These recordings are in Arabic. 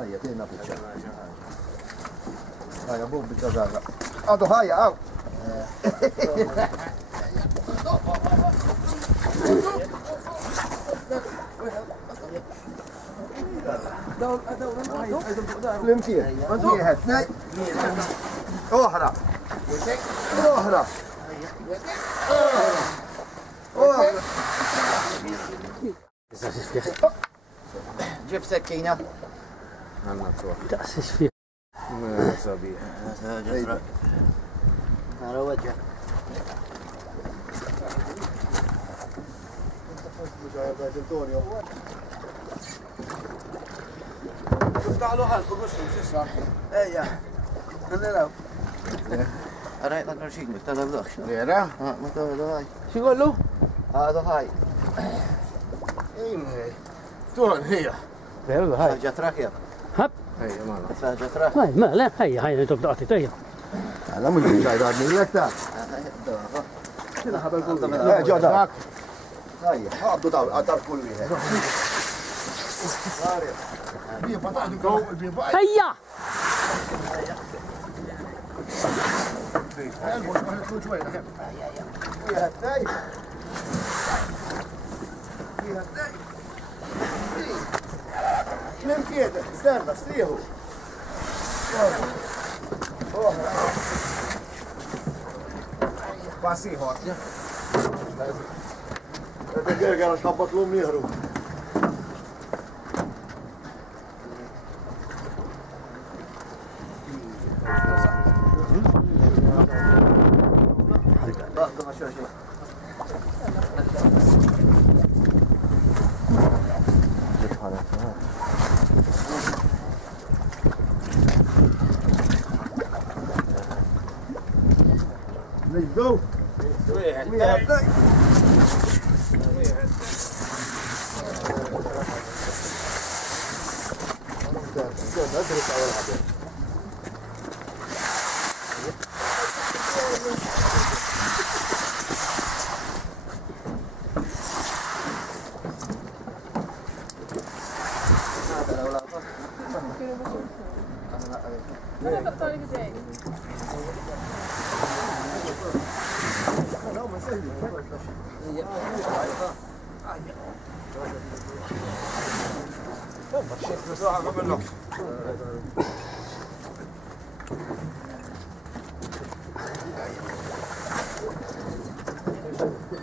Haja, tiena pitää. Haja, mun pitää saada. Auto haja, au! Slim فيها فيها اثنين اهرب اهرب جيب سكينة أنا تصور تأسس فيه ما صبي على وجهه تعالوا حالكم بصوا شو صار؟ ايه انا لو أنا أقدر أشيك مثلا ذاك ليرة مثلا هاي شو يقول له؟ هذا هاي أين هي تون هي هاي جت راكب هب هي ما جت راكب هاي ما لا هاي تبدأ تطير لا مش جاي هذا من لك تا كنا هذا كله لا جاء هاي هذا دار أدار كله هيا من كده استنى استيهو باسي هات الدقيقة قالت خبط لهم يهرب Let's go. We have that.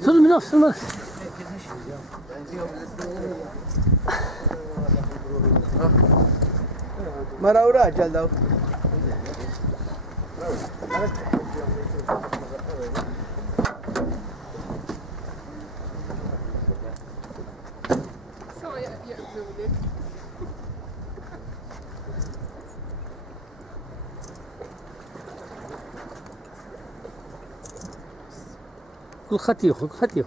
سلم نفس مرة وراجل لو كل ختيخ ختيخ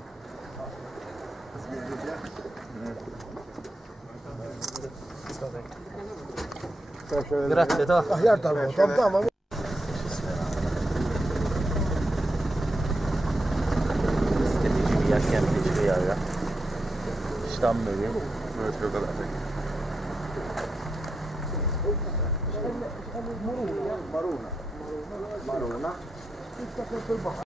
Grazie, to. Maruna